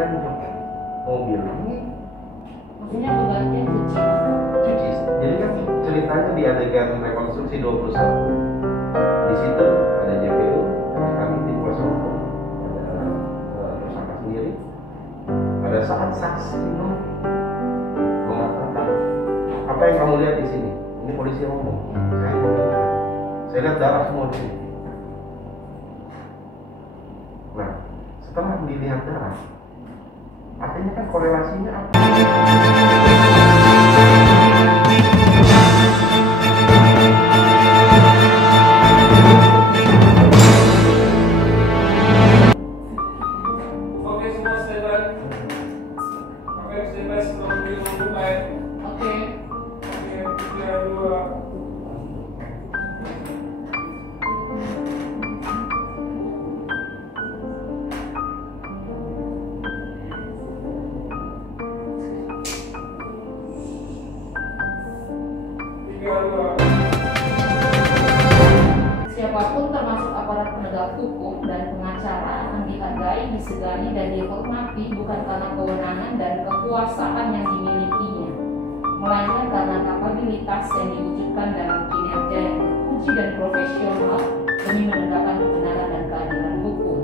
penggantian jok mobil ini. Maksudnya penggantian cuci. Jadi kan ceritanya di adegan rekonstruksi 21. Di situ ada JPU, ada kami tim kuasa hukum, ada tersangka sendiri. Pada saat saksi mengatakan, apa yang kamu lihat di sini? Ini polisi yang ngomong. Saya lihat darah semua di sini. Nah, setelah dilihat darah, artinya kan korelasinya apa? Oke, semua standby. Oke, standby sebelum dimulai. Oke. Oke, 3, 2. Siapapun termasuk aparat penegak hukum dan pengacara akan dihargai, disegani, dan dihormati bukan karena kewenangan dan kekuasaan yang dimilikinya, melainkan karena kapabilitas yang diwujudkan dalam kinerja yang terpuji dan profesional demi menegakkan kebenaran dan keadilan hukum.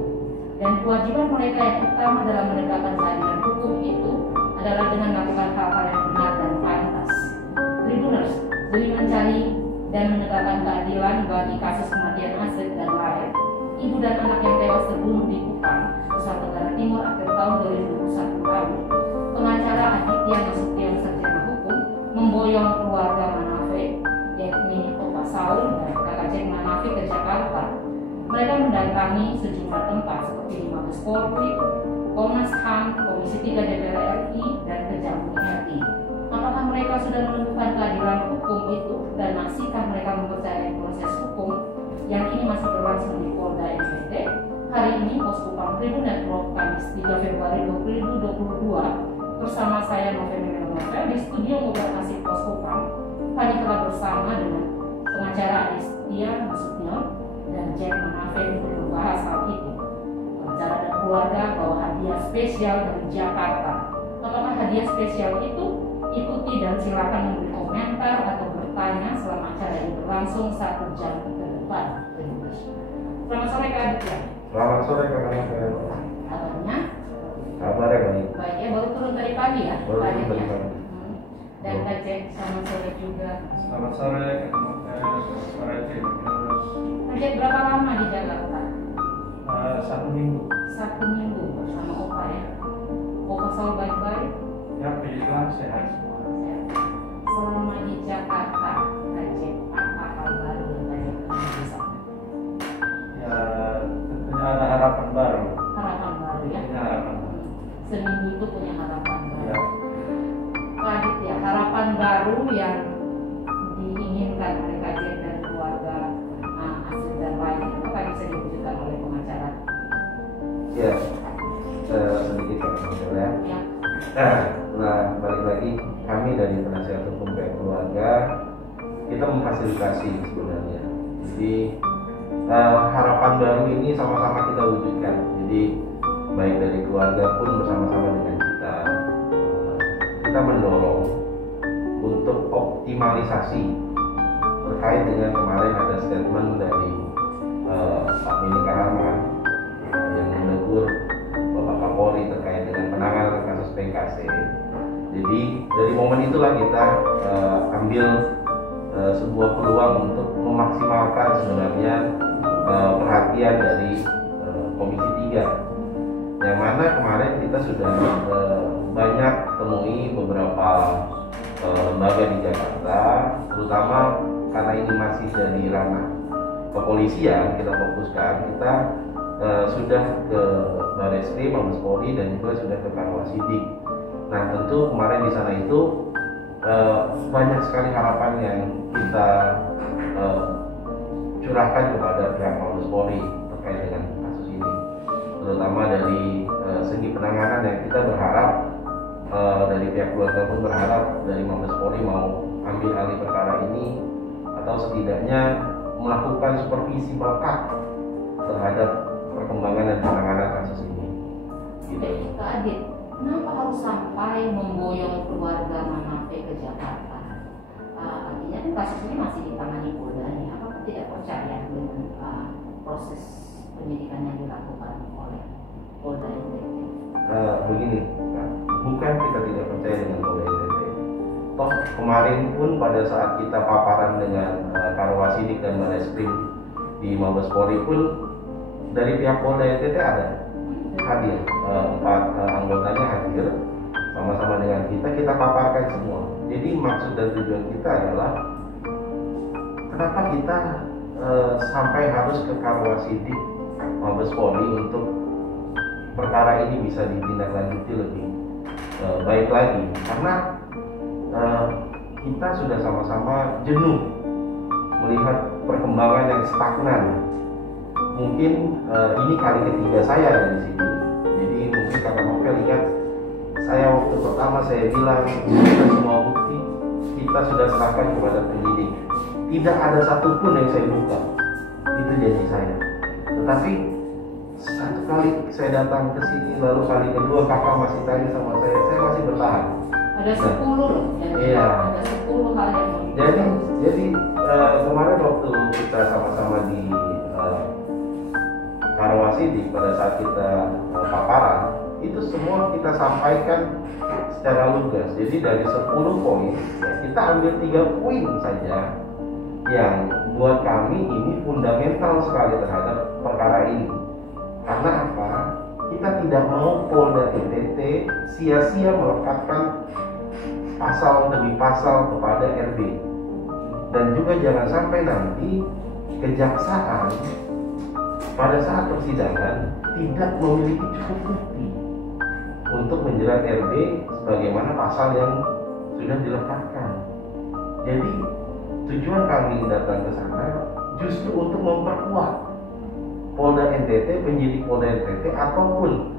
Dan kewajiban mereka yang utama dalam menegakkan keadilan hukum itu adalah dengan melakukan hal-hal yang benar dan pantas. Tribuners demi mencari dan menegakkan keadilan bagi kasus kematian Asrid dan Lael, ibu dan anak yang tewas terbunuh di Kupang, Nusa Tenggara Timur akhir tahun 2021 lalu. Pengacara Aditya Nasution Sarjana Hukum memboyong keluarga Manafe, yakni Opa Saul dan kakak Jack Manafe ke Jakarta. Mereka mendatangi sejumlah tempat seperti di Mabes Polri, Komnas HAM, Komisi 3 DPR RI, dan Kejagung RI. Apakah mereka sudah menemukan keadilan hukum itu dan masihkah mereka mempercayai proses hukum yang kini masih berlangsung di Polda NTT? Hari ini Pos Kupang Tribun Network Kamis 3 Februari 2022 bersama saya November Novel di studio Ngobrol Asik Pos Kupang. Kami telah bersama dengan pengacara Aditya Nasution dan Jack Manafe untuk membahas hal itu. Pengacara dan keluarga bawa hadiah spesial dari Jakarta. Apakah hadiah spesial itu? Ikuti dan silakan memberi komentar atau bertanya selama acara ini berlangsung 1 jam ke depan. Selamat sore Kak Aditya. Selamat sore Kak Novel. Kabarnya? Kabarnya baik. Baik ya, baru turun dari pagi ya? Baru Kak turun dari Aditya? pagi. Dan Kak Jack, selamat sore juga. Selamat sore, sore Tribuners. Kak Jack, berapa lama di Jakarta? 1 minggu. 1 minggu bersama Opa ya. Opa selalu baik-baik. Ya, puji-Tuhan sehat semua. Selama di Jakarta, Kak Jack, apa hal baru yang tadi bisa? Ya, tentunya ada harapan baru. Harapan baru ya? Tentunya harapan baru. Seminggu itu punya harapan baru. Ya. Kak Aditya, harapan baru yang diinginkan oleh Kak Jack dan keluarga Asrid dan lain, apa bisa diwujudkan oleh pengacara? Ya, sedikit Kak Novel ya. Ya. Nah, balik lagi kami dari penasihat hukum pihak keluarga kita memfasilitasi sebenarnya. Jadi harapan baru ini sama-sama kita wujudkan. Jadi baik dari keluarga pun bersama-sama dengan kita mendorong untuk optimalisasi terkait dengan kemarin ada statement dari Pak Beni Kaharman yang menegur Bapak Kapolri terkait dengan penanganan kasus PKC. Jadi dari momen itulah kita ambil sebuah peluang untuk memaksimalkan sebenarnya perhatian dari Komisi 3, yang mana kemarin kita sudah banyak temui beberapa lembaga di Jakarta, terutama karena ini masih dari ranah kepolisian, kita fokuskan, kita sudah ke Barreskrim, Mabes Polri, dan juga sudah ke Karwasidik. Nah, tentu kemarin di sana itu banyak sekali harapan yang kita curahkan kepada pihak Mabes Polri terkait dengan kasus ini, terutama dari segi penanganan yang kita berharap dari pihak keluarga pun berharap dari Mabes Polri mau ambil alih perkara ini atau setidaknya melakukan supervisi bakat terhadap perkembangan dan penanganan kasus ini. Gitu. Kak Adit, sampai memboyong keluarga Manape ke Jakarta? Artinya kan kasus ini masih ditangani Polda nih. Apakah tidak percaya dengan proses penyidikan yang dilakukan oleh Polda NTT? Begini, bukan kita tidak percaya dengan Polda NTT. Toh kemarin pun pada saat kita paparan dengan Karwasidik dan Barreskrim di Mabes Polri pun dari pihak Polda NTT ada hadir, 4 anggotanya hadir sama-sama dengan kita paparkan semua. Jadi maksud dan tujuan kita adalah kenapa kita sampai harus ke Karwasidik Mabes Polri untuk perkara ini bisa ditindaklanjuti lebih baik lagi, karena kita sudah sama-sama jenuh melihat perkembangan yang stagnan. Mungkin ini kali ketiga saya ada di sini. Jadi mungkin Kakak Novel ingat saya waktu pertama saya bilang kita semua bukti kita sudah serahkan kepada penyidik. Tidak ada satupun yang saya buka. Itu janji saya. Tetapi satu kali saya datang ke sini, lalu kali kedua Kakak masih tanya sama saya masih bertahan. Ada 10 loh. Iya. Ada 10 hal yang Jadi kemarin waktu kita sama-sama di Karwasidik pada saat kita paparan, itu semua kita sampaikan secara lugas. Jadi dari 10 poin, ya kita ambil 3 poin saja yang buat kami ini fundamental sekali terhadap perkara ini. Karena apa? Kita tidak mau Polda NTT sia-sia melekatkan pasal demi pasal kepada RB. Dan juga jangan sampai nanti kejaksaan pada saat persidangan tidak memiliki cukup bukti untuk menjerat RB sebagaimana pasal yang sudah dilekatkan. Jadi tujuan kami datang ke sana justru untuk memperkuat Polda NTT, penyidik Polda NTT, ataupun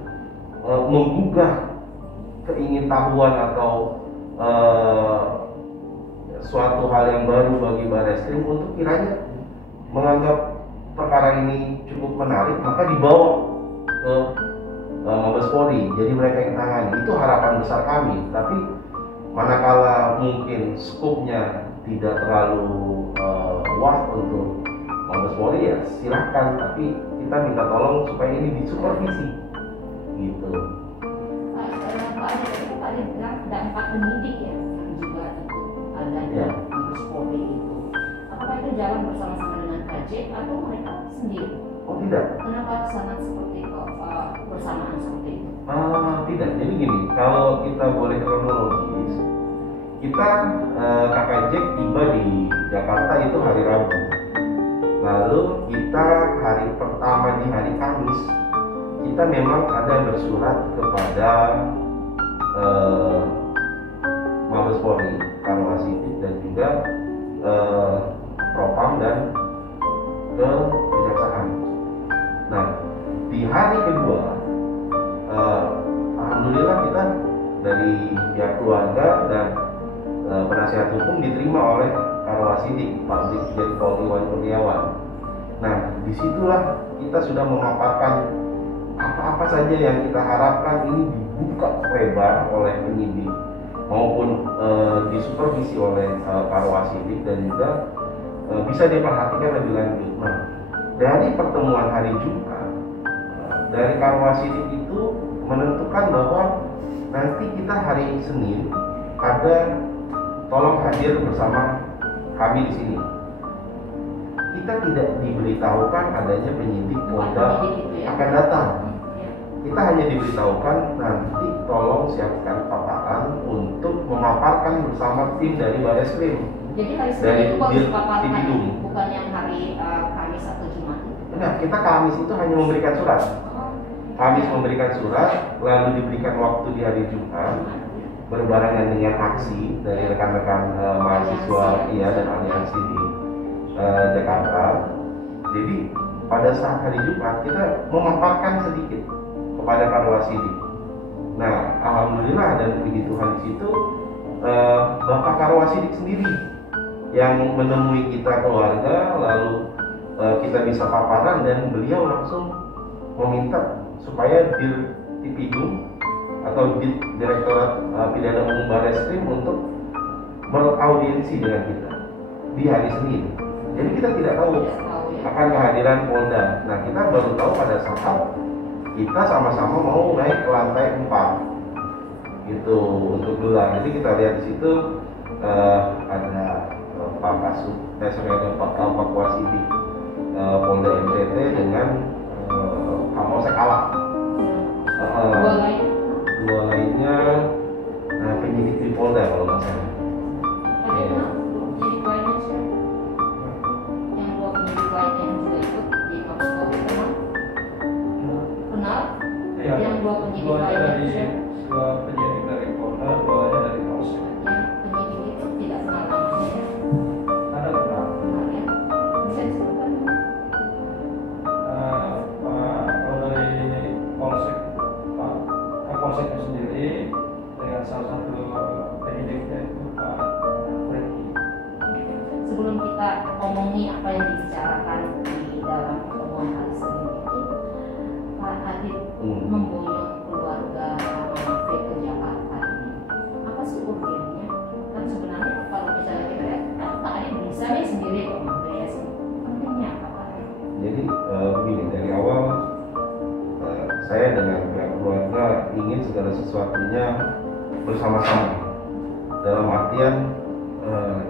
menggugah keingintahuan atau suatu hal yang baru bagi Barreskrim untuk kiranya menganggap perkara ini cukup menarik, maka dibawa ke Mabes Polri, jadi mereka yang tangani. Itu harapan besar kami. Tapi manakala mungkin skupnya tidak terlalu luas untuk Mabes Polri, ya silahkan, tapi kita minta tolong supaya ini disupervisi gitu. Pak bilang ada 4 penyidik ya yang juga ikut ada di Mabes Polri itu. Apakah itu jalan bersama-sama dengan KJ atau mereka sendiri? Oh tidak. Kenapa sangat seperti itu, bersamaan seperti itu? Tidak. Jadi gini, kalau kita boleh kronologis, kita Kakak Jack tiba di Jakarta itu hari Rabu. Lalu kita hari pertama di hari Kamis, kita memang ada bersurat kepada Mabes Polri, Karwasidik, dan juga Propam dan ke kejaksaan. Nah, di hari kedua, alhamdulillah kita dari pihak keluarga dan penasihat hukum diterima oleh Karwasidik, Pak Brigjen Pol Iwan Kurniawan. Nah, disitulah kita sudah memaparkan apa-apa saja yang kita harapkan ini dibuka lebar oleh penyidik maupun disupervisi oleh Karwasidik dan juga bisa diperhatikan lebih lanjut. Nah, dari pertemuan hari Jumat, dari Karwasidik itu menentukan bahwa nanti kita hari Senin ada tolong hadir bersama kami di sini. Kita tidak diberitahukan adanya penyidik Polda akan datang. Kita hanya diberitahukan nanti tolong siapkan paparan untuk memaparkan bersama tim dari Barreskrim. Jadi hari Senin itu baru dipaparkan, bukan yang hari Kamis atau Jumat? Enggak, kita Kamis itu hanya memberikan surat. Kamis memberikan surat, lalu diberikan waktu di hari Jumat berbarengan dengan aksi dari rekan-rekan mahasiswa dan aliansi di Jakarta. Jadi pada saat hari Jumat kita memaparkan sedikit kepada Karwasidik. Nah, alhamdulillah dan puji Tuhan di situ Bapak Karwasidik sendiri yang menemui kita keluarga, lalu kita bisa paparan dan beliau langsung meminta supaya di Tipidum atau Direktorat Pidana Umum Barreskrim untuk beraudiensi dengan kita di hari Senin. Jadi kita tidak tahu akan kehadiran Polda. Nah, kita baru tahu pada saat kita sama-sama mau naik ke lantai 4 itu untuk gelar. Jadi kita lihat di situ ada Pak Kasub, ada Pak Waksidi Polda NTT dengan Kapolsek Alak. Dua lainnya penyidik di Polda kalau nggak salah. Yang dua penyidik lainnya dua penyidik dari Polda, duanya dari Polsek. Yang penyidik itu tidak kenal namanya ya? Ada kenal. Ya? Bisa disebutkan? Kalau dari Polsek, Pak Kapolseknya sendiri dengan salah satu penyidiknya itu Pak Franky. Sebelum kita ngomongi apa yang dibicarakan di dalam pertemuan hari Senin itu, Pak Adit memboyong keluarga Mafe ke Jakarta ini. Apa sih urgennya? Kan sebenarnya kalau misalnya kita lihat, kan Pak Adit bisa nih sendiri kok Mafe ya sih. Pentingnya apa Pak? Jadi begini, dari awal saya dengan pihak keluarga ingin segala sesuatunya bersama-sama. Dalam artian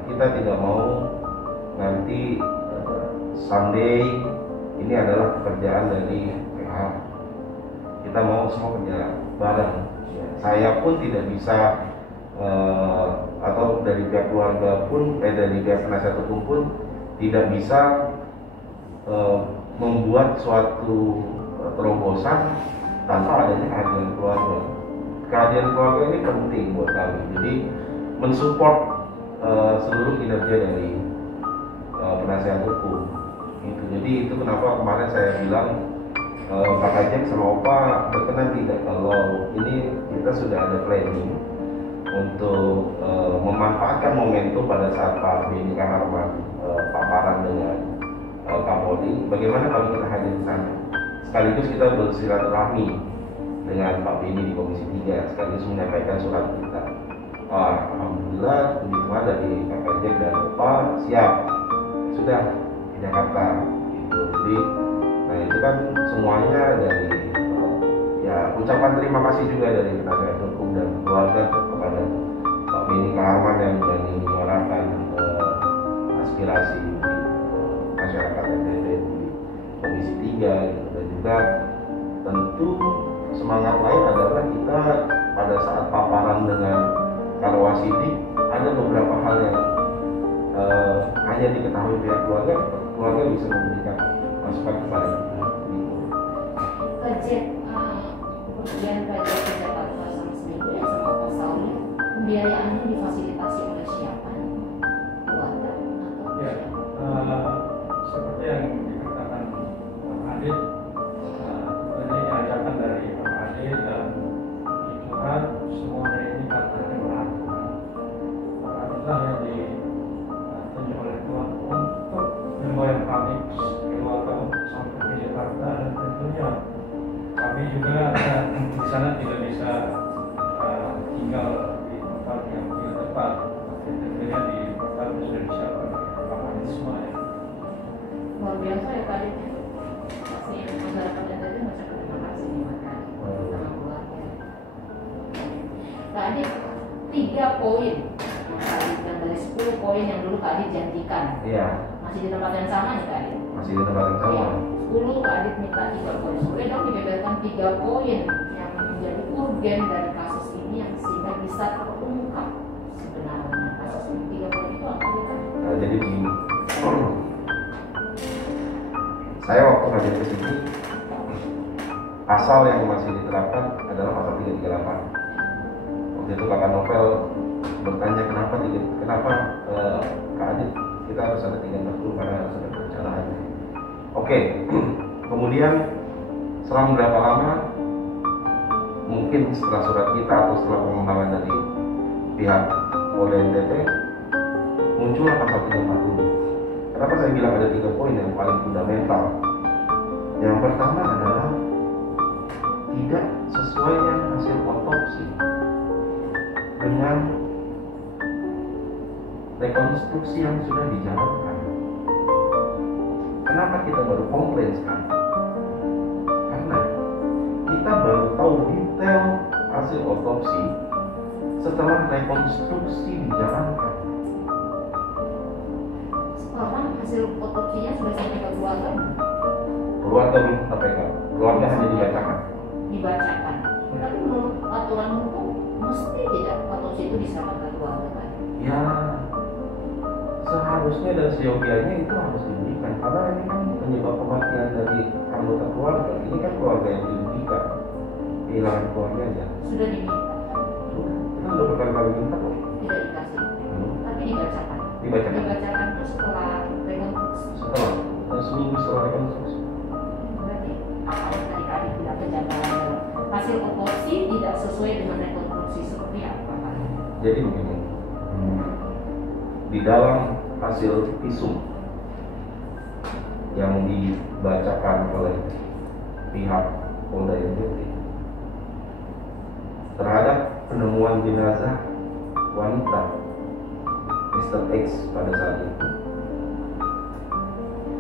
kita tidak mau nanti someday ini adalah pekerjaan dari PH. Kita mau semua kerja bareng. Saya pun tidak bisa atau dari pihak keluarga pun, dari pihak penasihat hukum pun tidak bisa membuat suatu terobosan tanpa adanya kehadiran keluarga. Kehadiran keluarga ini penting buat kami. Jadi mensupport seluruh kinerja dari penasihat hukum. Gitu. Jadi itu kenapa kemarin saya bilang Pak Kajek sama Opa berkenan tidak kalau ini kita sudah ada planning untuk memanfaatkan momentum pada saat Pak Benny Kaharman paparan dengan Kapolri. Bagaimana kalau kita hadir di sana? Sekaligus kita bersilaturahmi dengan Pak Benny di Komisi 3, sekaligus menyampaikan surat kita. Alhamdulillah, puji Tuhan dari Pak Kajek dan Opa siap sudah di Jakarta. Gitu. Jadi, nah itu kan semuanya dari ya ucapan terima kasih juga dari penasihat hukum dan keluarga kepada Pak Benny Kaharman yang berani menyuarakan aspirasi masyarakat NTT di Komisi 3 gitu. Dan juga tentu semangat lain adalah kita pada saat paparan dengan Karwasidi ada beberapa hal yang hanya diketahui pihak keluarga bisa memberikan masukan kepada kita. Kajek kemudian Kajek ke Jakarta sama seminggu ya sama Pak Sauli, pembiayaannya difasilitasi oleh siapa? Keluarga atau Ya, seperti yang dikatakan Pak Adit, ini ajakan dari Pak Adit dan Tuhan, semuanya ini katanya melakukan. Pak Adit lah yang ditunjuk oleh Tuhan untuk membayar kami keluarga sampai ke Jakarta, dan tentunya kami juga di sana tidak bisa tinggal di tempat yang tidak tepat, tentunya di tempat yang sudah disiapkan oleh Pak Adit semua ya. luar biasa ya Pak Adit. Pasti masyarakat NTT masih berterima kasih nih Pak Adit sama keluarga. Pak Adit 3 poin yang dari 10 poin yang dulu Pak Adit janjikan. Iya. Masih di tempat yang sama nih Pak Adit. Masih di tempat yang sama. Ya, 10 Pak Adit minta 3 poin. Boleh dong dibeberkan 3 poin yang menjadi urgen dari kasus ini yang sehingga bisa terungkap sebenarnya kasus ini. 3 poin itu apa gitu? Jadi begini, saya waktu hadir ke sini pasal yang masih diterapkan adalah pasal 338. Waktu itu kakak Novel bertanya kenapa Kak Adit kita harus ada 340 karena harus ada perencanaan. Oke, kemudian selang berapa lama, mungkin setelah surat kita atau setelah pengembangan dari pihak Polda NTT, muncullah pasal 340. Kenapa saya bilang ada 3 poin yang paling fundamental? Yang pertama adalah tidak sesuainya hasil otopsi rekonstruksi yang sudah dijalankan. Kenapa kita baru komplain sekarang? Karena kita baru tahu detail hasil otopsi setelah rekonstruksi dijalankan. Sekarang hasil otopsinya sudah sampai ke keluarga. Keluarga belum terpegang, keluarga hanya dibacakan. Dibacakan. Tapi menurut aturan hukum mesti tidak otopsi itu diserahkan ke keluarga kan? Ya, seharusnya dan seyogianya itu harus diberikan karena ini kan penyebab kematian dari anggota keluarga. Ini kan keluarga yang dirugikan, kehilangan keluarganya. Sudah diminta, Kita sudah berkali-kali minta kok. tidak dikasih, tapi dibacakan. Dibacakan. Dibacakan itu setelah rekonstruksi. Setelah seminggu setelah rekonstruksi. Berarti apa yang tadi kami bilang kejanggalan hasil otopsi tidak sesuai dengan rekonstruksi seperti apa Pak? Jadi begini, di dalam hasil visum yang dibacakan oleh pihak Polda NTT terhadap penemuan jenazah wanita Mr. X pada saat itu,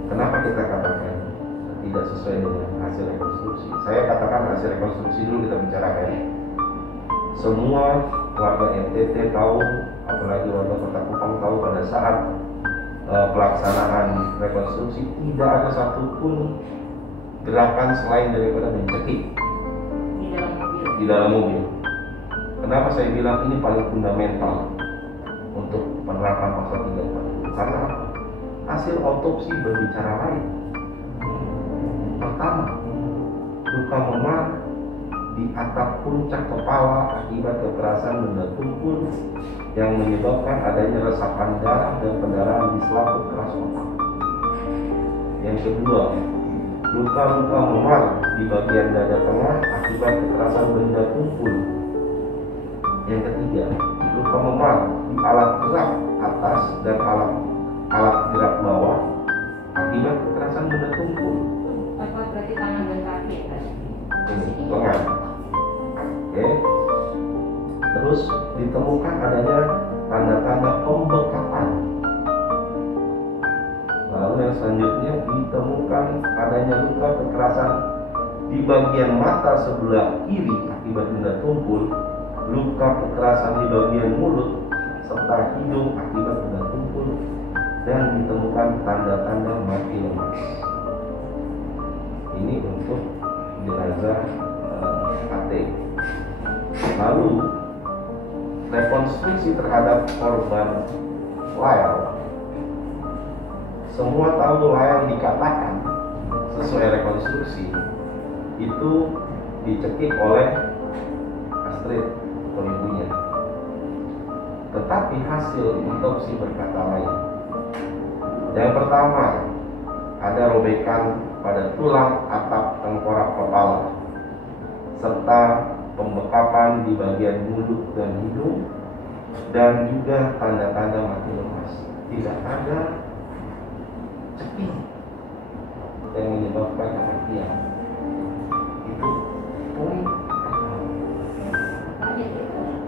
kenapa kita katakan tidak sesuai dengan hasil rekonstruksi? Saya katakan hasil rekonstruksi dulu kita bicarakan. Semua warga NTT tahu, apalagi warga Kota Kupang tahu pada saat pelaksanaan rekonstruksi tidak ada satupun gerakan selain daripada mencekik Di dalam mobil. di dalam mobil. Kenapa saya bilang ini paling fundamental untuk penerapan pasal 340? Karena hasil otopsi berbicara lain. Pertama, luka memar di atap puncak kepala akibat kekerasan benda tumpul yang menyebabkan adanya resapan darah dan pendarahan di selaput keras otak. Yang kedua, luka-luka memar di bagian dada tengah akibat kekerasan benda tumpul. Yang ketiga, luka memar di alat gerak atas dan alat gerak bawah akibat kekerasan benda tumpul. Apa berarti tangan dan kaki ya tadi? Ini lengan. Oke. Terus ditemukan adanya tanda-tanda pembekakan. Lalu yang selanjutnya ditemukan adanya luka kekerasan di bagian mata sebelah kiri akibat benda tumpul, luka kekerasan di bagian mulut serta hidung akibat benda tumpul, dan ditemukan tanda-tanda mati lemas. Ini untuk jenazah AT. Lalu rekonstruksi terhadap korban Lael. Semua tahu Lael dikatakan sesuai rekonstruksi itu dicekik oleh Astrid atau ibunya. Tetapi hasil otopsi berkata lain. Yang pertama, ada robekan pada tulang atap tengkorak kepala serta pembekakan di bagian mulut dan hidung, dan juga tanda-tanda mati lemas. Tidak ada cekik yang menyebabkan kematian. Itu poin pertama.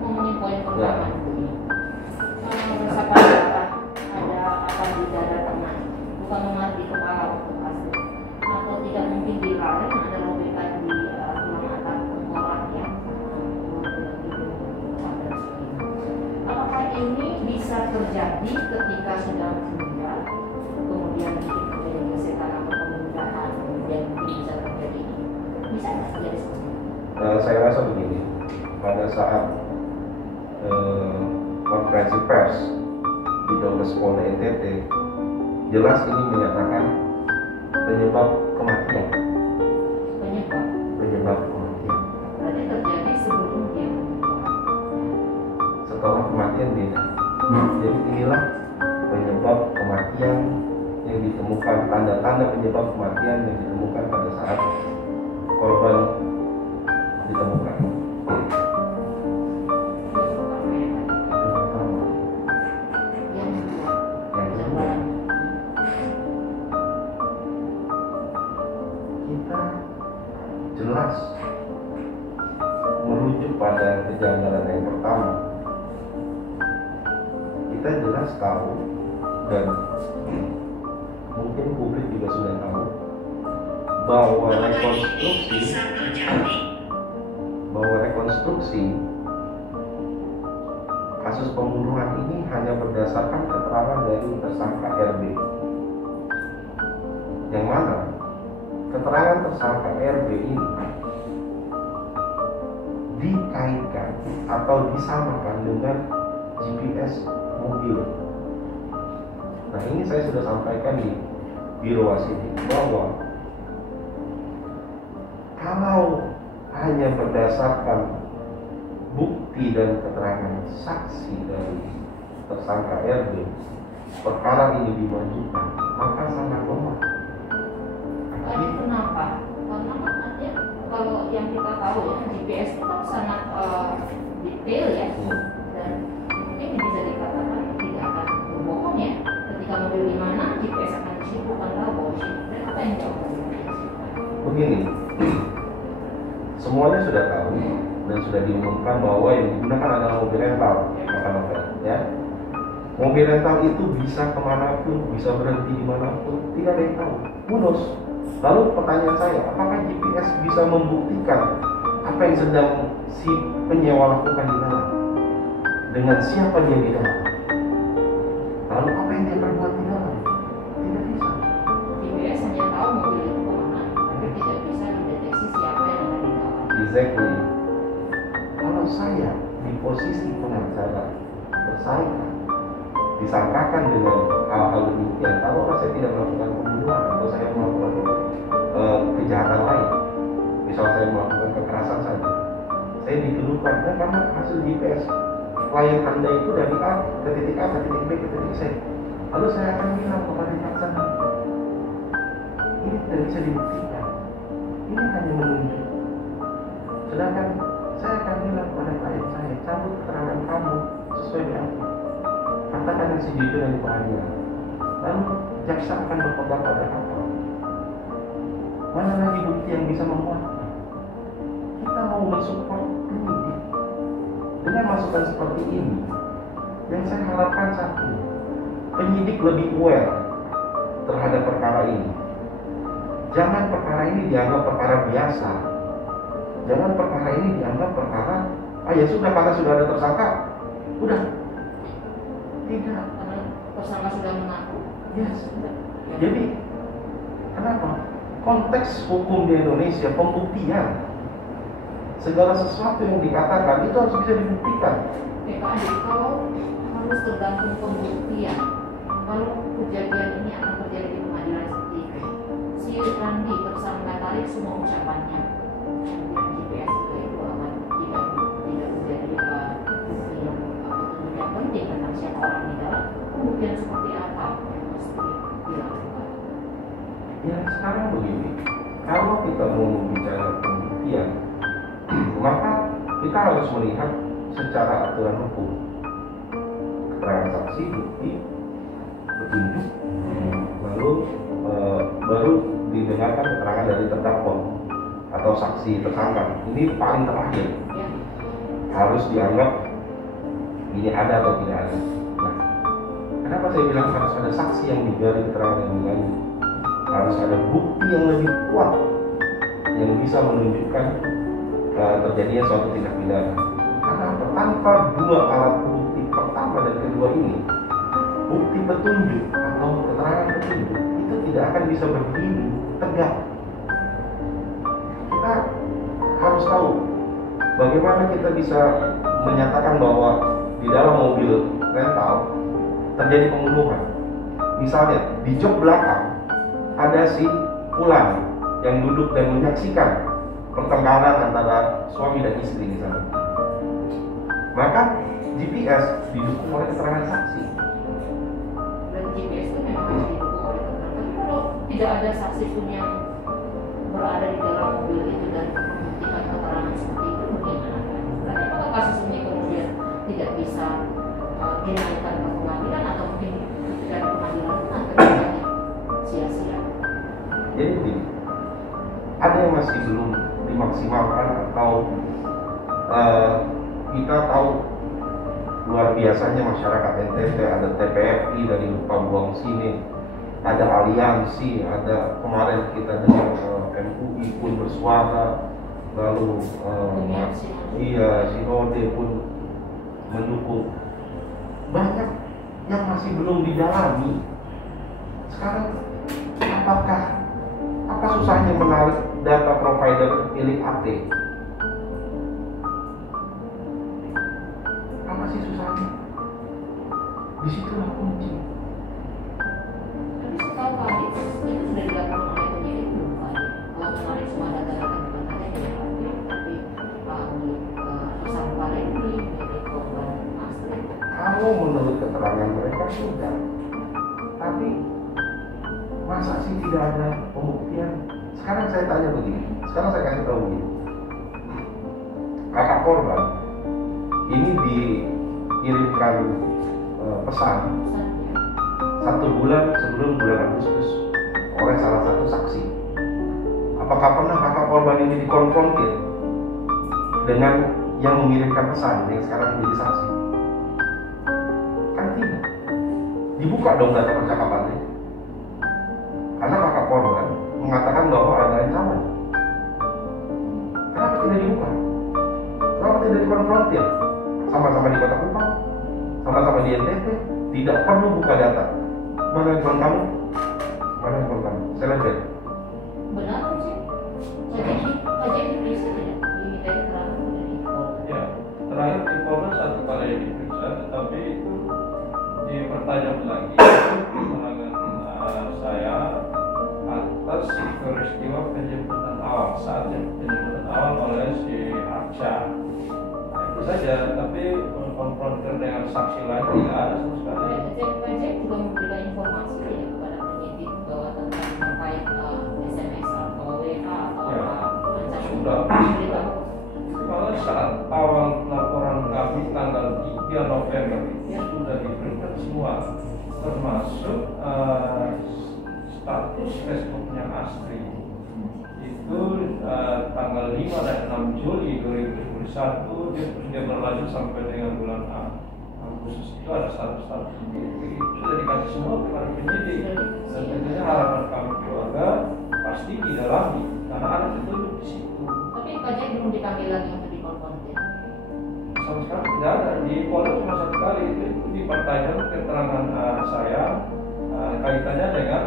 Ngomongin poin pertama Ya. resapan darah, ada apa di dada tengah, bukan memar di kepala untuk pasti, atau tidak mungkin di lalem ada robekan di tulang atap tengkorak ya. Apakah ini bisa terjadi ketika sudah meninggal, kemudian mungkin terjadi gesekan atau pemindahan, kemudian mungkin bisa terjadi, bisa nggak terjadi seperti itu? Saya rasa begini, pada saat konferensi pers di Dokes Polda NTT, jelas ini menyatakan penyebab kematian. Penyebab Kematian. berarti terjadi sebelum dia meninggal. Setelah kematian beda. Jadi inilah penyebab kematian yang ditemukan, tanda-tanda penyebab kematian yang ditemukan pada saat korban ditemukan. Yang kedua, kita jelas merujuk pada kejanggalan yang pertama. kita jelas tahu dan mungkin publik juga sudah tahu bahwa rekonstruksi kasus pembunuhan ini hanya berdasarkan keterangan dari tersangka RB, yang mana keterangan tersangka RB ini dikaitkan atau disamakan dengan GPS mobil. Nah, ini saya sudah sampaikan di Biro Wasidik bahwa kalau hanya berdasarkan bukti dan keterangan saksi dari tersangka RB, perkara ini dimajukan, maka sangat lemah. Kenapa? Karena artinya kalau yang kita tahu ya, GPS itu kan sangat detail ya, dan mungkin bisa dikatakan tidak akan berbohong ya. Ketika mobil di mana, GPS akan di situ, bukan tahu dan apa yang jauh dari GPS. Begini, semuanya sudah tahu dan sudah diumumkan bahwa yang digunakan adalah mobil rental, novel, ya. Mobil rental itu bisa kemanapun, bisa berhenti dimanapun, tidak ada yang tahu, bonus. Lalu pertanyaan saya, apakah GPS bisa membuktikan apa yang sedang si penyewa lakukan di dalam? Dengan siapa dia di dalam? Lalu apa yang dia perbuat di dalam? Tidak bisa. GPS hanya tahu mobil itu kemana, tapi tidak bisa dideteksi siapa yang ada di dalam. Exactly. Kalau saya di posisi pengacara tersangka disangkakan dengan hal-hal demikian, kalau saya tidak melakukan pembunuhan atau saya melakukan kejahatan lain, misal saya melakukan kekerasan saja, saya dituduhkan karena hasil GPS klien Anda itu dari A ke titik A ke titik B ke titik C, lalu saya akan bilang kepada jaksa, ini tidak bisa dibuktikan, ini hanya menunjuk. Sedangkan saya akan bilang kepada klien saya, cabut keterangan kamu sesuai BAP, katakan yang sejujurnya di pengadilan. Lalu jaksa akan berpegang pada apa? Mana lagi bukti yang bisa menguatkan? Kita mau mensupport penyidik dengan masukan seperti ini. Yang saya harapkan satu, penyidik lebih aware terhadap perkara ini. Jangan perkara ini dianggap perkara biasa. Jangan perkara ini dianggap perkara, ya sudah, karena sudah ada tersangka, udah. Tidak. Karena tersangka sudah mengaku. Yes. Jadi kenapa? Konteks hukum di Indonesia, pembuktian segala sesuatu yang dikatakan itu harus bisa dibuktikan. Oke Pak Andi, kalau harus tergantung pembuktian, kalau kejadian ini akan terjadi di pengadilan seperti itu, si Randi tersangka tarik semua ucapannya, kemudian GPS itu akan tidak menjadi bukti yang penting tentang siapa orang di dalam. Pembuktian seperti apa yang mesti dilakukan? Ya sekarang begini, kalau kita mau bicara pembuktian, maka kita harus melihat secara aturan hukum, keterangan saksi, bukti, petunjuk, lalu baru didengarkan keterangan dari terdakwa atau saksi tersangka. Ini paling terakhir, harus dianggap ini ada atau tidak ada. Nah, kenapa saya bilang harus ada saksi yang digali keterangan yang digali? Harus ada bukti yang lebih kuat yang bisa menunjukkan terjadinya suatu tindak pidana. Karena tanpa dua alat bukti pertama dan kedua ini, bukti petunjuk atau keterangan petunjuk itu tidak akan bisa berdiri tegak. Kita harus tahu bagaimana kita bisa menyatakan bahwa di dalam mobil rental terjadi pembunuhan. Misalnya di jok belakang ada si Fulan yang duduk dan menyaksikan pertengkaran antara suami dan istri di sana. Maka GPS didukung oleh keterangan saksi. Dan GPS itu memang harus didukung oleh keterangan. Tapi kalau tidak ada saksi pun yang berada di dalam mobil itu dan membuktikan keterangan seperti itu, bagaimana? Berarti apakah kasus ini kemudian tidak bisa dinaikkan ke pengadilan atau mungkin ketika di pengadilan akan terjadi sia-sia? Jadi begini, ada yang masih belum dimaksimalkan atau kita tahu luar biasanya masyarakat NTT, ada TPFI dari Pabuang sini, ada aliansi, ada kemarin kita dengar MUI pun bersuara, lalu Sinode pun mendukung. Banyak yang masih belum didalami. Sekarang apa susahnya menarik data provider milik AT? Apa sih susahnya? Disitulah kunci. Tapi setahu Pak Adit, itu sudah dilakukan oleh penyidik belum Pak Adit? Kalau kemarin semua data-data bukan hanya dari Pak Adit, tapi tersangka Randy, dari korban Astrid. Kalau menurut keterangan mereka sudah, tapi masa sih tidak ada pembuktian? Sekarang saya tanya begini, sekarang saya kasih tahu begini. Kakak korban ini dikirimkan pesan 1 bulan sebelum bulan Agustus oleh salah satu saksi. Apakah pernah kakak korban ini dikonfrontir dengan yang mengirimkan pesan yang sekarang menjadi saksi? Kan tidak. Dibuka dong data percakapannya. Karena kakak korban mengatakan bahwa ada ancaman. Kenapa tidak dibuka? Kenapa tidak dikonfrontir? Sama-sama di Kota Kupang, sama-sama di NTT, tidak perlu buka data. Mana handphone kamu? Mana handphone kamu? Selebgram. Benar sih. Kajian diperiksa tidak? Diminta keterangan dari Polda. Ya, terakhir di Polda 1 kali diperiksa, tetapi itu dipertajam lagi keterangan saya atas peristiwa penjemputan awal, saat penjemputan awal oleh si Arca. Nah, itu saja, tapi konfrontir dengan saksi lain tidak ada sama sekali. Kajian juga memberikan informasi ya kepada penyidik bahwa tentang terkait SMS atau WA atau Ya, apa sudah. Kalau saat awal laporan kami tanggal 3 November itu sudah diberikan semua, termasuk status Facebooknya Astri itu tanggal 5 dan 6 Juli 2021 dia berlanjut sampai dengan bulan Agustus itu ada status itu sudah dikasih semua kepada penyidik, dan tentunya harapan kami keluarga pasti didalami karena ada petunjuk di situ. Tapi kajian belum dipanggil lagi untuk dikonfrontir. Sama sekali tidak ada di Polda, cuma 1 kali itu dipertajam keterangan saya kaitannya dengan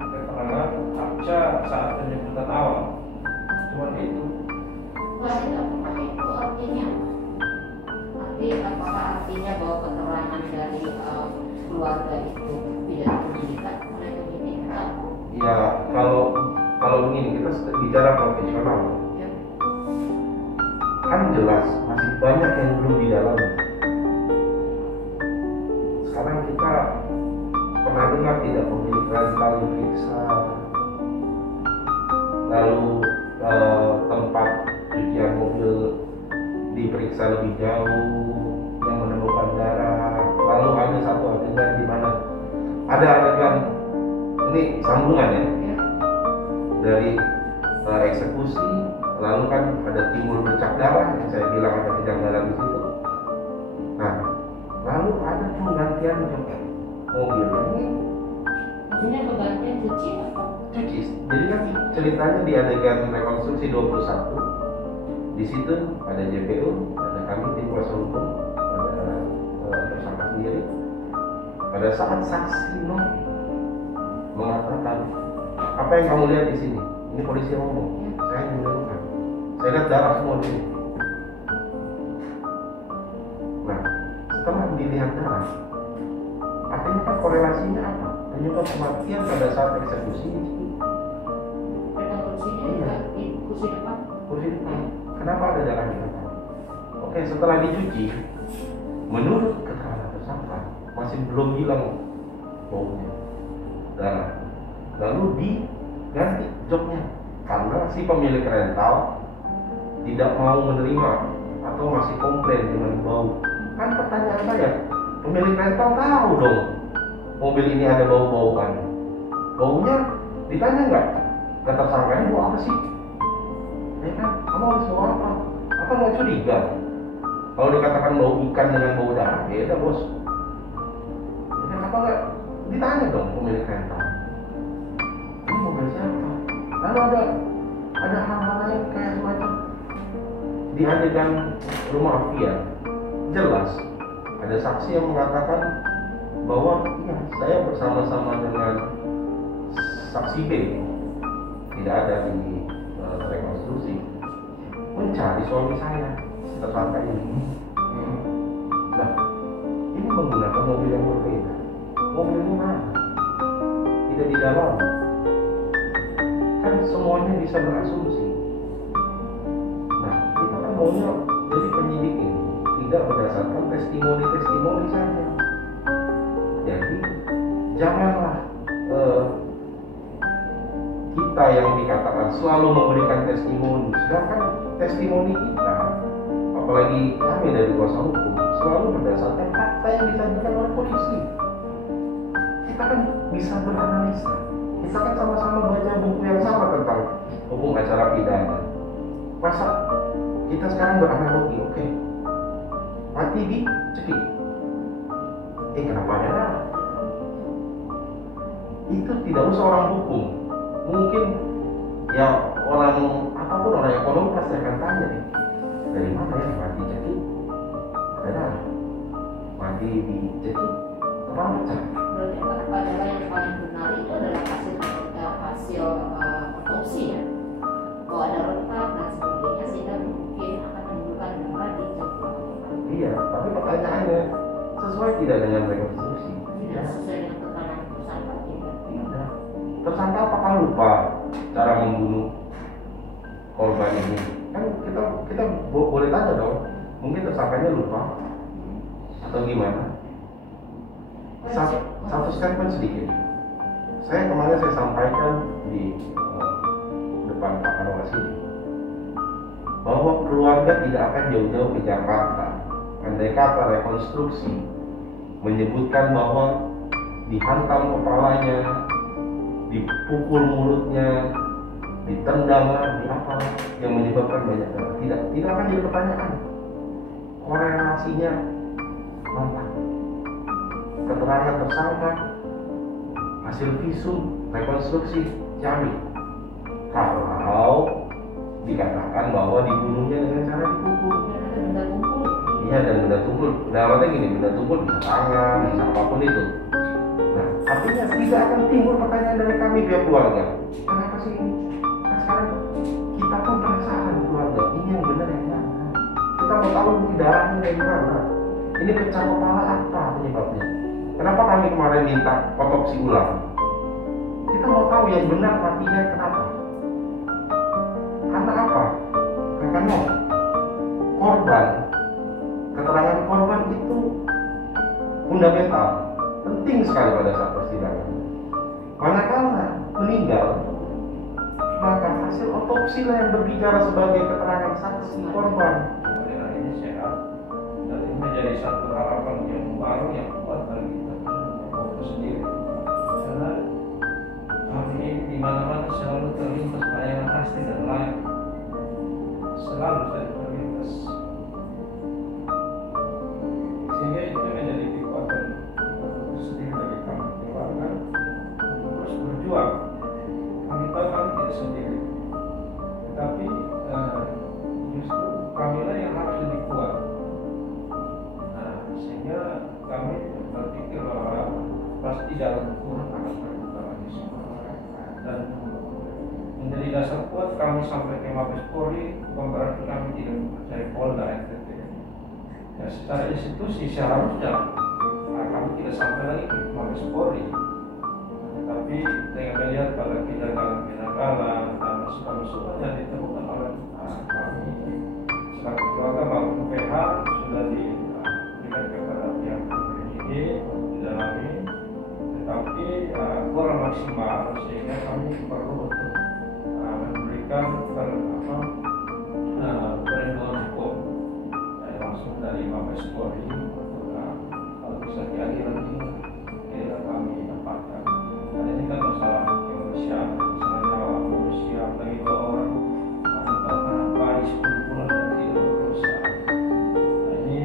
keterangan Arca saat penjemputan awal. Cuma itu. Apakah itu artinya? Apakah artinya bahwa keterangan dari keluarga itu tidak diberikan oleh penyidik? Ya kalau begini kita bicara profesional, Ya. kan jelas masih banyak yang belum didalami. Sekarang kita pernah dengar tidak pemilik rental diperiksa, lalu tempat cucian mobil diperiksa lebih jauh yang menemukan darah, lalu ada satu adegan di mana ada adegan ini sambungan ya dari eksekusi, lalu kan ada timbul bercak darah yang saya bilang ada kejanggalan di situ. Nah, lalu ada penggantian jok mobil ini. Maksudnya penggantian cuci atau? Cuci. Jadi kan ceritanya di adegan rekonstruksi 21. Di situ ada JPU, ada kami tim kuasa hukum, ada tersangka sendiri. Pada saat saksi mengatakan, apa yang kamu lihat di sini? Ini polisi yang ngomong. Saya yang melakukan. Saya lihat darah semua di sini. Nah, setelah dilihat darah, artinya kan korelasinya apa? Penyebab kematian pada saat eksekusi itu. Rekonstruksinya Iya. di kursi depan. Kursi depan. Kenapa ada darah di depan? Oke, setelah dicuci, menurut keterangan tersangka masih belum hilang baunya darah. Lalu diganti joknya karena si pemilik rental tidak mau menerima atau masih komplain dengan bau. Kan pertanyaan saya, pemilik rental tahu dong mobil ini ada bau-bauan. Baunya ditanya nggak? Kata tersangkanya bau apa sih? Ya kan, kamu harus bawa apa? Apa mau curiga? Kalau dikatakan bau ikan dengan bau darah, beda bos. Ya, kenapa nggak ditanya dong pemilik rental? Ini mobil siapa? Lalu ada hal-hal lain kayak semacam di adegan rumah Alfian, jelas ada saksi yang mengatakan bahwa ya, saya bersama-sama dengan saksi B, tidak ada di rekonstruksi, mencari suami saya tersangka ini. Nah, ini menggunakan mobil yang berbeda. Mobil ini mana? Tidak di dalam. Kan semuanya bisa berasumsi. Nah, kita kan maunya jadi penyidik ini tidak berdasarkan testimoni saja. Jadi janganlah kita yang dikatakan selalu memberikan testimoni, sedangkan testimoni kita, apalagi kami dari kuasa hukum, selalu berdasarkan fakta yang disajikan oleh polisi. Kita kan bisa beranalisa, kita kan sama-sama baca buku yang sama tentang hukum acara pidana. Masa kita sekarang beranalogi, oke, mati dicekik, kenapa ada darah? Itu tidak usah orang hukum, mungkin ya orang apapun, orang ekonomi pasti akan tanya nih, dari mana ya mati cekik ada darah, mati dicekik terlalu pecah. Berarti adalah yang paling benar itu adalah hasil otopsi ya, bahwa ada retak dan sebagainya, sehingga mungkin akan menimbulkan gangguan di jangkauan. Iya, tapi pertanyaannya sesuai tidak dengan rekonstruksi? Tidak sesuai dengan tekanan tersangka juga. Tidak. Tersangka apakah lupa cara membunuh korban ini? Kan kita boleh tanya dong. Mungkin tersangkanya lupa atau gimana? Satu statement sedikit. Kemarin saya sampaikan di depan Pak Anwar ini bahwa keluarga tidak akan jauh-jauh ke Jakarta. Andai kata rekonstruksi menyebutkan bahwa dihantam kepalanya, dipukul mulutnya, ditendang, di apa yang menyebabkan banyak darah, tidak akan jadi pertanyaan. Korelasinya nampak. Keterangan tersangka, hasil visum, rekonstruksi jamin. Kalau dikatakan bahwa dibunuhnya dengan cara dipukul, Benda tumpul. iya, dan benda tumpul. Nah, artinya gini, benda tumpul bisa tangan, bisa apapun itu. Nah, artinya tidak akan timbul pertanyaan dari kami pihak keluarga. Kenapa sih ini? Nah, sekarang kita pun penasaran keluarga, ini yang benar yang mana? Kita mau tahu ini darahnya dari mana? Ini pecah kepala apa penyebabnya? Kenapa kami kemarin minta otopsi ulang? Kita mau tahu yang benar matinya kenapa? Karena apa? Karena korban, keterangan korban itu fundamental, penting sekali pada saat persidangan. Manakala meninggal, maka hasil otopsi lah yang berbicara sebagai keterangan saksi korban. Daerah ini sehat dan ini menjadi satu harapan yang baru yang kuat bagi kita fokus sendiri, karena kami di mana-mana selalu terlintas bayangan asli dan lain, selalu saja terlintas, sehingga itu menjadi kekuatan sendiri bagi kami keluarga untuk terus berjuang. Kami tahu kami tidak sendiri, tetapi justru kamilah yang harus lebih kuat. Sehingga kami berpikir bahwa pasti dalam kurun akan terbuka lagi semua, dan menjadi dasar kuat kami sampai ke Mabes Polri, bukan berarti kami tidak mempercayai Polda NTT. Ya, secara institusi seharusnya kami tidak sampai lagi ke Mabes Polri, tapi dengan melihat pada kejanggalan-kejanggalan dan masukan-masukan yang ditemukan oleh kami selaku keluarga maupun PH sudah diberikan kepada pihak penyidik untuk didalami, tetapi kurang maksimal, sehingga kami perlu untuk memberikan perlindungan hukum langsung dari Mabes Polri untuk kalau bisa diadili lagi tidak kami dapatkan. Karena ini kan masalah kemanusiaan, masalah nyawa manusia, bagi dua orang menetapkan bayi 10 bulan dan tidak berusaha. Nah, ini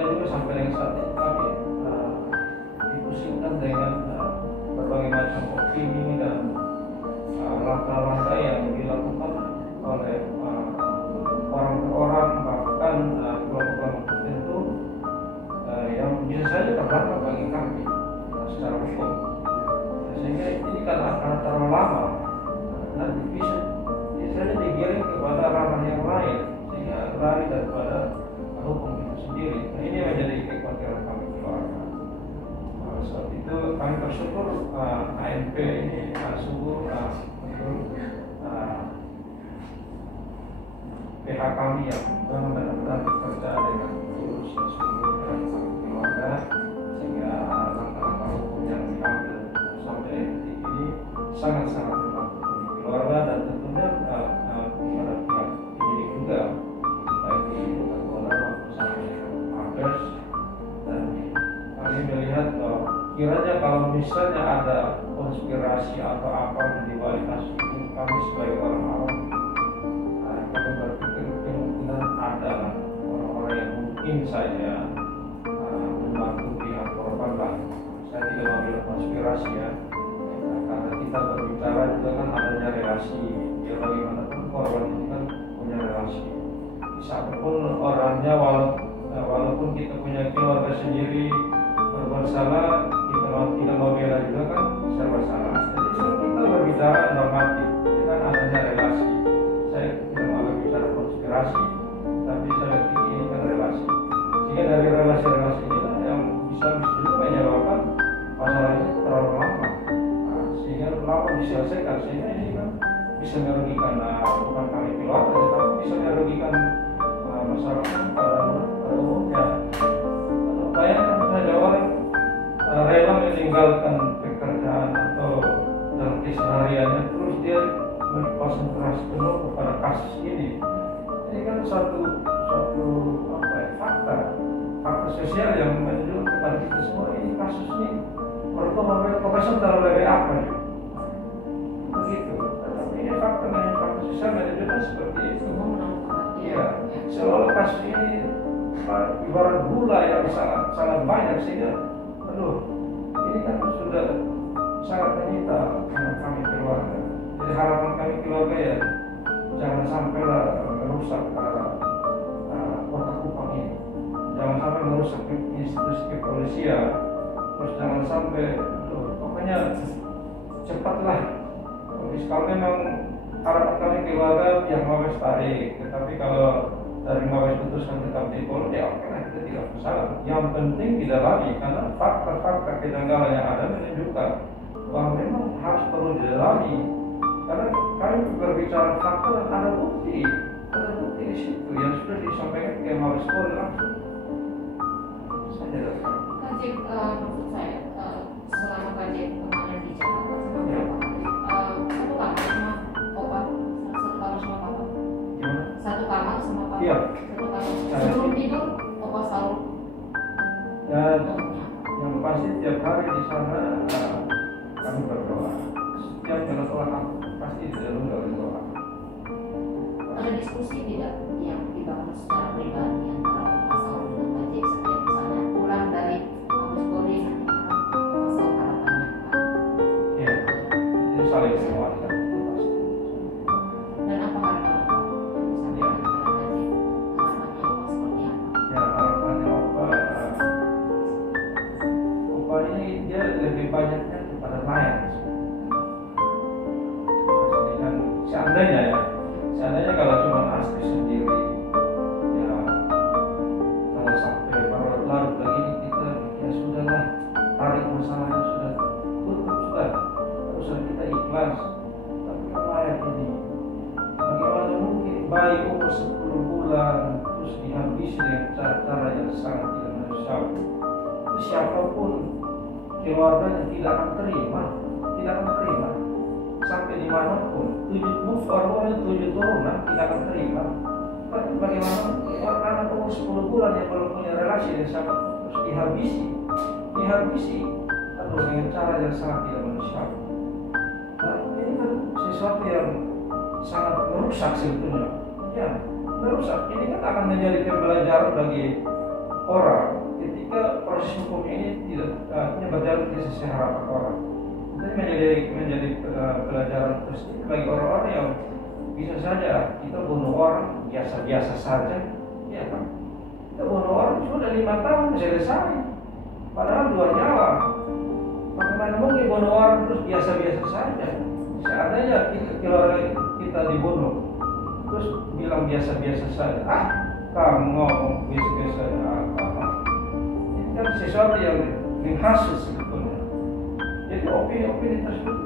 keluarga juga sampai dengan saat ini kami dipusingkan dengan berbagai macam opini dan langkah-langkah yang dilakukan oleh orang-orang bahkan kelompok-kelompok tertentu yang bisa saja terdampak bagi kami secara hukum. Sehingga ini kan akan terlalu lama, nanti bisa saja digiring kepada ranah yang lain sehingga lari daripada hukum itu sendiri. Nah, ini menjadi kekhawatiran kami keluarga. Sebab itu kami bersyukur ANP ini sungguh untuk pihak kami yang benar-benar bekerja dengan tulus dan sungguh dalam keluarga, sehingga langkah-langkah hukum yang diambil sampai detik ini sangat-sangat membantu keluarga dan tentunya pada pihak penyidik juga, baik di Polda maupun sampai Mabes. Dan kami melihat kiranya kalau misalnya ada konspirasi atau apa di balik kasus ini, kami sebagai orang awam kami berpikir kemungkinan ada orang-orang yang mungkin saja membantu pihak korban lah. Saya tidak mau bilang konspirasi ya, karena kita berbicara juga kan adanya relasi. Ya bagaimanapun korban ini kan punya relasi. Siapapun orangnya, walaupun kita punya keluarga sendiri berbuat salah, kita tidak mau bela juga kan serba salah. Jadi kita berbicara normatif, itu kan adanya relasi. Saya tidak mau berbicara konspirasi, tapi saya pikir ini kan relasi. Sehingga dari relasi-relasi inilah yang bisa juga menyebabkan masalah ini terlalu lama, sehingga lama diselesaikan. Sehingga ini kan bisa merugikan bukan kami keluarga, tetapi bisa merugikan masyarakat pada umumnya. Bayangkan saja orang rela meninggalkan pekerjaan atau dalam kesehariannya, terus dia berkonsentrasi penuh kepada kasus ini. Ini kan suatu fakta sosial yang menunjukkan kepada kita semua ini kasus ini menurut profesor terlalu lebih apa ya? Begitu. Tetapi ini fakta sosial menunjukkan seperti itu. Iya, seolah kasus ini ibarat gula yang sangat banyak, sehingga ini kan sudah sangat menyita kami keluarga. Jadi harapan kami keluarga ya jangan sampailah merusak kota Kupang ini, jangan sampai merusak institusi kepolisian, terus jangan sampai pokoknya cepatlah. Kalau memang harapan kami keluarga yang Mabes tarik, tetapi kalau dari Mabes putuskan tetap di Polda, ya oke lah, kita tidak masalah. Yang penting didalami, karena fakta-fakta kejanggalan yang ada menunjukkan bahwa memang harus perlu didalami. Karena kami berbicara fakta dan ada bukti di situ yang sudah disampaikan ke Mabes Polri langsung. Kajik, maksud saya selama Kajik kemarin di Jakarta sama berapa kali? Satu kamar sama Papa? Iya. Satu kamar. Sebelum tidur, Opa selalu. Dan yang pasti tiap hari di sana kami berdoa. Setiap jalan sholat pasti selalu berdoa. Ada diskusi tidak yang dibangun secara pribadi antara Opa selalu dan Kajik setiap misalnya pulang dari Mabes Polri masalah harapannya? Iya. Itu saling menguatkan. Dan apa harapan? Dia lebih banyaknya kepada layan. Dan seandainya kalau cuma Astri sendiri, ya kalau sampai larut begini kita ya sudahlah, tarik masalahnya, sudah tutup, sudah usah kita ikhlas. Tapi layan ini, bagaimana mungkin bayi umur 10 bulan terus dihabisi dengan cara-cara yang sangat tidak manusiawi? Itu siapapun keluarganya tidak akan terima sampai dimanapun. 7 turunan tidak akan terima. Tapi bagaimana anak umur 10 bulan yang belum punya relasi dengan siapa terus dihabisi dengan cara yang sangat tidak manusiawi. Nah, ini kan sesuatu yang sangat merusak sebetulnya. Ya, merusak. Ini kan akan menjadi pembelajaran bagi orang ketika proses hukum ini tidak berjalan tidak sesuai harapan orang. Itu menjadi pelajaran terus bagi orang-orang yang bisa saja kita bunuh orang biasa-biasa saja, ya kan? Kita bunuh orang sudah 5 tahun selesai, padahal 2 nyawa. Bagaimana mungkin bunuh orang terus biasa-biasa saja? Seandainya keluarga kita dibunuh, terus bilang biasa-biasa saja, kamu ngomong biasa-biasa apa? Ini kan sesuatu yang menghasut sebetulnya. Jadi opini-opini tersebut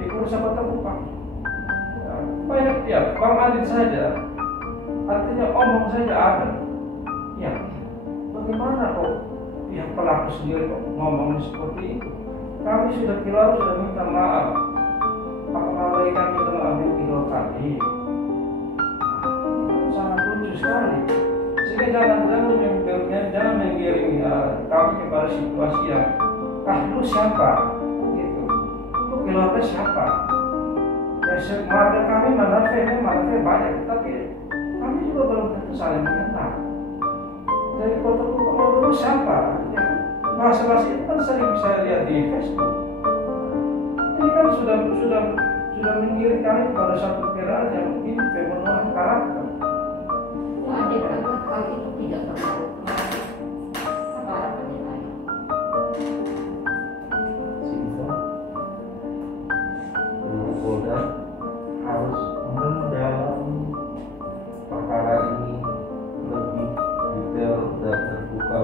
dikurus sama terbuka. Banyak ya, Bang Adit saja, artinya omong saja ada. Ya, bagaimana kok pihak pelaku sendiri kok ngomong seperti itu? Kami sudah keluar, sudah minta maaf. Apakah lagi kami minta maaf di video tadi? Sangat lucu sekali. Sehingga jangan menggiring kami kepada situasi yang lu siapa? Gitu. Lu keluarga siapa? Ya marga kami Manafe banyak, tapi kami juga belum tentu saling mengenal. Dari foto-foto dulu siapa? Ya, bahasa-bahasa itu kan sering saya lihat di Facebook. Ini kan sudah mengiring kami pada satu kira yang ini pembunuhan karakter. Adik kakak hal itu tidak terlalu apa harapannya lain? Simpel. Polda harus mendalami perkara ini lebih detail dan terbuka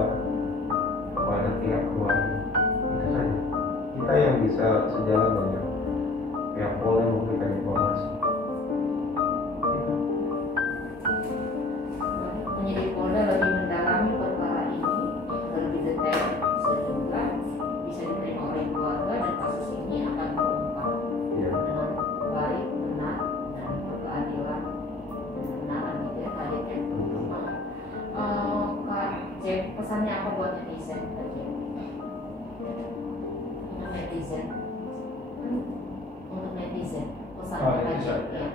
kepada pihak keluarga. Itu saja. Kita yang bisa sejalan dengan pihak Polda memberikan informasi. Itu. Penyidik Polda lebih mendalami perkara ini lebih detail sehingga bisa diterima oleh keluarga dan kasus ini akan terungkap dengan baik, benar, dan berkeadilan dan kebenaran gitu ya Kak Jack. Kak Jack, pesannya apa buat netizen Kak Jack? Untuk netizen pesannya Kak Jack ya.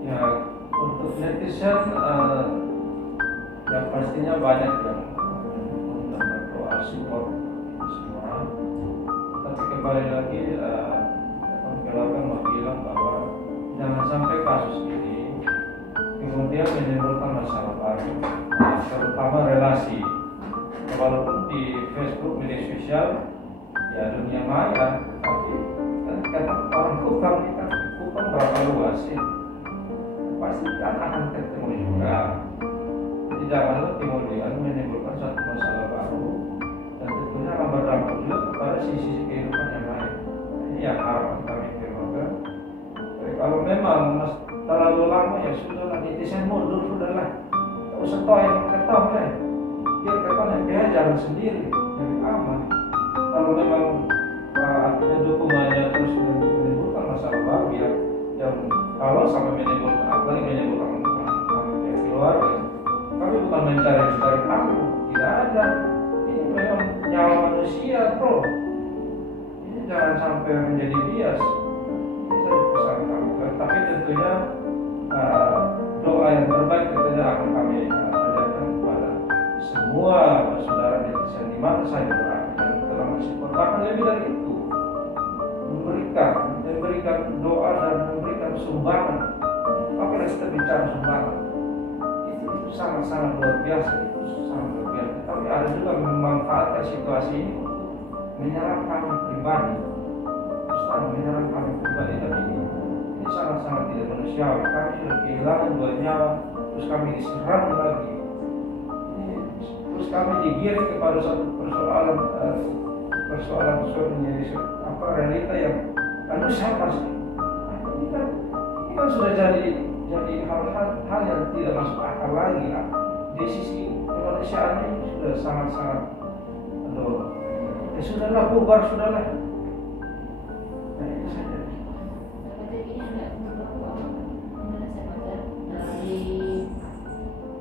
Ya, untuk netizen yang pastinya banyak yang berdoa support semua. Tapi kembali lagi keluarga mau bilang bahwa jangan sampai kasus ini kemudian menimbulkan masalah baru, terutama relasi. Walaupun di Facebook, media sosial, ya dunia maya, tapi kata orang hukum kita hukum berapa luas sih? Pasti kan akan ketemu juga. Jadi janganlah kemudian menimbulkan satu masalah baru dan tentunya akan berdampak juga kepada sisi kehidupan yang lain. Ini yang harapan kami keluarga. Jadi kalau memang terlalu lama ya sudahlah, netizen mundur sudahlah. Tak usah toh yang ketong lah. Biar ketong yang jalan sendiri, lebih aman. Kalau memang artinya dukungannya terus menimbulkan masalah baru ya, yang kalau sampai menimbulkan apalagi menimbulkan keluarga, kami bukan mencari tahu, tidak ada. Ini memang nyawa manusia, bro. Ini jangan sampai menjadi bias. Ini saya pesan kami. Tapi tentunya doa yang terbaik tentunya akan kami ajarkan kepada semua saudara netizen di mana saja berada dan telah mensupport, bahkan lebih dari itu, memberikan doa dan memberikan sumbangan. Apabila kita bicara sumbangan, itu sangat-sangat luar biasa, Tapi ada juga memanfaatkan situasi ini untuk menyerang kami pribadi, tapi ini sangat-sangat tidak manusiawi. Kami sudah kehilangan 2 nyawa, terus kami diserang lagi. Terus kami digiring kepada satu persoalan menjadi realita yang siapa sih? Ini kan sudah jadi hal yang tidak masuk akal lagi lah. Di sisi kemanusiaannya ini sudah sangat-sangat sudahlah, bubar sudahlah. Itu saja. Dari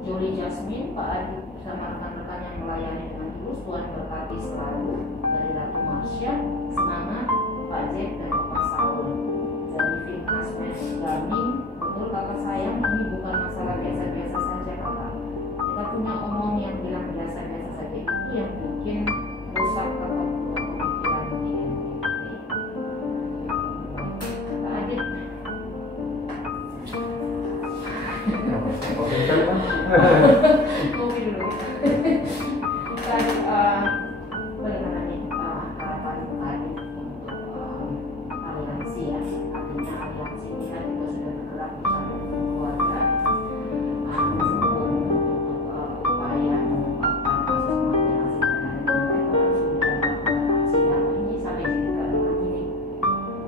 Jolie Jasmine, Pak Adi bersama rekan-rekan yang melayani dengan tulus, Tuhan berkati selalu. Dari Ratu Marsha, semangat Pak Jack dan Pak Saul. Dari Film Asmes Gaming, betul kakak sayang, ini bukan masalah biasa-biasa saja kakak. Kita punya omong yang bilang biasa-biasa saja itu yang bikin rusak atau pemikiran di NTT. Kak Adit, kopi dulu. Kak Adit, bagaimana nih harapan Kak Adit untuk aliansi ya? Artinya aliansi ini kan juga sudah bergerak bersama keluarga untuk upaya mengungkapkan kasus mutilasi dan aksi ini sampai jadi keadaan ini.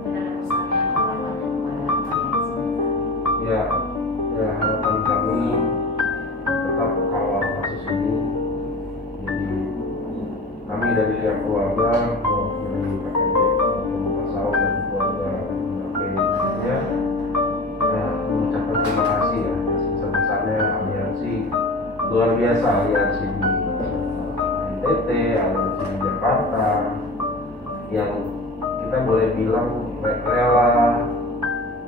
Dan ada pesannya atau harapannya kepada aliansi ini? Ya, harapan kami tetap kawal kasus ini. Jadi kami dari pihak keluarga dari Pak Hendrik maupun Pak Saul dan keluarga ya, mengucapkan terima kasih ya sebesar-besarnya aliansi luar biasa, aliansi di NTT, aliansi di Jakarta yang kita boleh bilang rela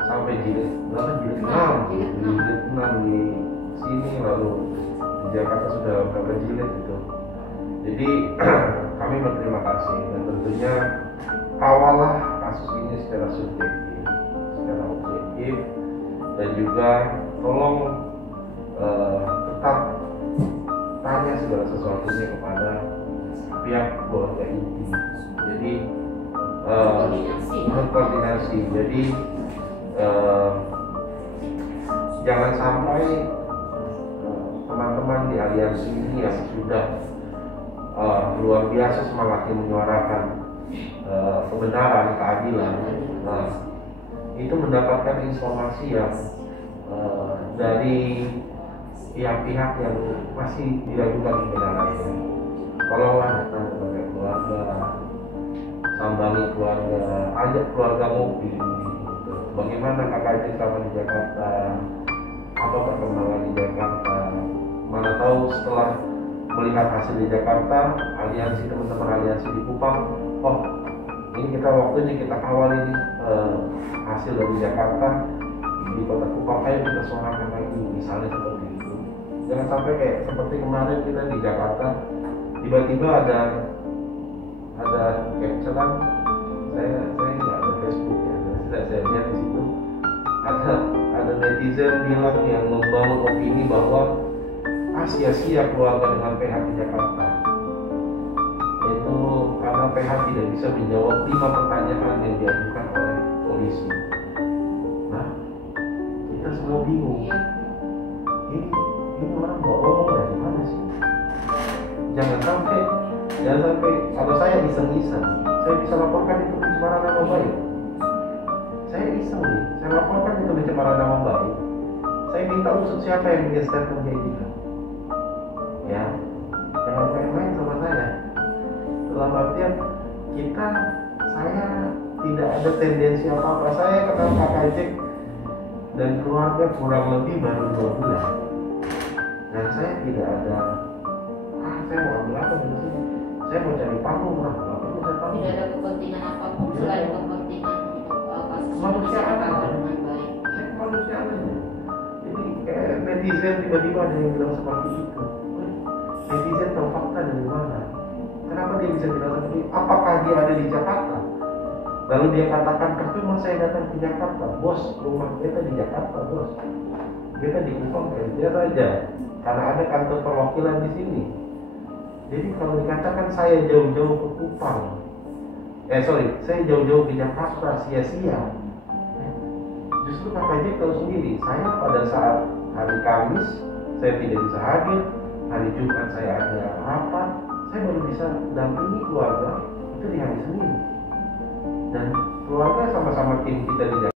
sampai jilid berapa, jilid 6 di sini, lalu di Jakarta sudah berapa jilid itu. Jadi kami berterima kasih dan tentunya kawalah kasus ini secara subjektif, secara objektif, dan juga tolong tetap tanya segala sesuatunya kepada pihak keluarga inti. Jadi berkoordinasi. Jadi jangan sampai teman-teman di aliansi ini yang sudah luar biasa semangatnya menyuarakan kebenaran, keadilan, itu mendapatkan informasi yang dari pihak-pihak yang masih diragukan kebenarannya. Tolonglah datang kepada keluarga, sambangi keluarga, ajak keluarga ngopi. Bagaimana kakak itu selama di Jakarta? Apa perkembangan di Jakarta? Mana tahu setelah melihat hasil di Jakarta, aliansi teman-teman aliansi di Kupang, oh ini kita waktunya kita kawal ini hasil dari Jakarta di kota Kupang, ayo kita suarakan lagi, misalnya seperti itu. Jangan sampai kayak seperti kemarin kita di Jakarta, tiba-tiba ada caption, saya nggak ada Facebook ya, tidak saya lihat di situ ada netizen bilang yang membangun opini bahwa sia-sia keluarga dengan PH di Jakarta. Itu karena PH tidak bisa menjawab 5 pertanyaan yang diajukan oleh polisi. Nah, kita semua bingung. Ini orang bawa omong dari mana sih? Jangan sampai kalau saya iseng-iseng, saya bisa laporkan itu pencemaran nama baik. Saya iseng nih, saya laporkan itu pencemaran nama baik. Saya minta usut siapa yang punya statement kayak gitu. Ya, jangan main-main sama saya. Dalam artian saya tidak ada tendensi apa-apa. Saya kenal Kakak Jack dan keluarga kurang lebih baru 2 bulan. Dan saya tidak ada, saya mau ambil apa dari sini? Saya mau cari panggung lah, nggak perlu saya panggung. Tidak ada kepentingan apapun selain kepentingan untuk kasus Kemanusiaan ini aja. dengan baik. Saya kemanusiaan aja. Jadi kayak netizen tiba-tiba ada yang bilang seperti itu. Netizen tahu fakta dari mana? Kenapa dia bisa bilang seperti itu? Apakah dia ada di Jakarta? Lalu dia katakan, percuma saya datang ke Jakarta, bos. Rumah kita di Jakarta, bos. Kita di Kupang kerja saja, karena ada kantor perwakilan di sini. Jadi kalau dikatakan saya jauh-jauh ke Kupang, saya jauh-jauh ke Jakarta sia-sia. Justru Kakak Jack tahu sendiri, saya pada saat hari Kamis saya tidak bisa hadir, hari Jumat saya ada rapat, saya baru bisa dampingi keluarga itu di hari Senin. Dan keluarga sama-sama tim kita di Jakarta.